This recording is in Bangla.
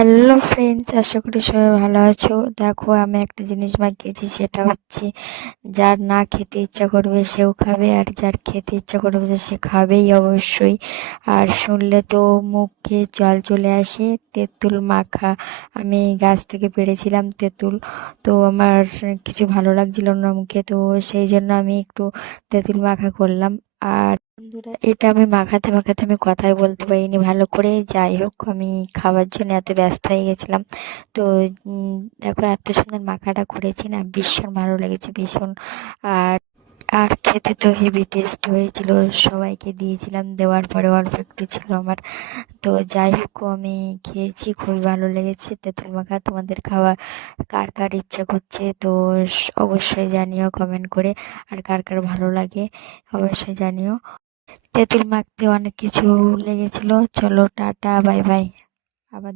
হ্যালো ফ্রেন্ডস, আশা করি সবাই ভালো আছো। দেখো, আমি একটা জিনিস মাখিয়েছি, সেটা হচ্ছে যার না খেতে ইচ্ছা করবে সেও খাবে, আর যার খেতে ইচ্ছা করবে সে খাবেই অবশ্যই। আর শুনলে তো মুখে জল চলে আসে। তেঁতুল মাখা আমি গাছ থেকে পেড়েছিলাম তেঁতুল, তো আমার কিছু ভালো লাগছিল না মুখে, তো সেই জন্য আমি একটু তেঁতুল মাখা করলাম। আর বন্ধুরা, এটা আমি মাখাতে মাখাতে আমি কথাই বলতে পারিনি ভালো করে। যাই হোক, আমি খাবার জন্য এত ব্যস্ত হয়ে গেছিলাম। তো দেখো, এত সুন্দর মাখাটা করেছি না, ভীষণ ভালো লেগেছে, ভীষণ। আর আর খেতে তো হেভি টেস্ট হয়েছিল, সবাইকে দিয়েছিলাম, দেওয়ার পরে অল্প একটু ছিল আমার। তো যাই হোক, আমি খেয়েছি, খুবই ভালো লেগেছে তেঁতুল মাখা। তোমাদের খাওয়ার কার কার ইচ্ছা করছে তো অবশ্যই জানিও কমেন্ট করে। আর কার কার ভালো লাগে অবশ্যই জানিও। তেঁতুল মাখতে অনেক কিছু লেগেছিল। চলো, টাটা, বাই বাই।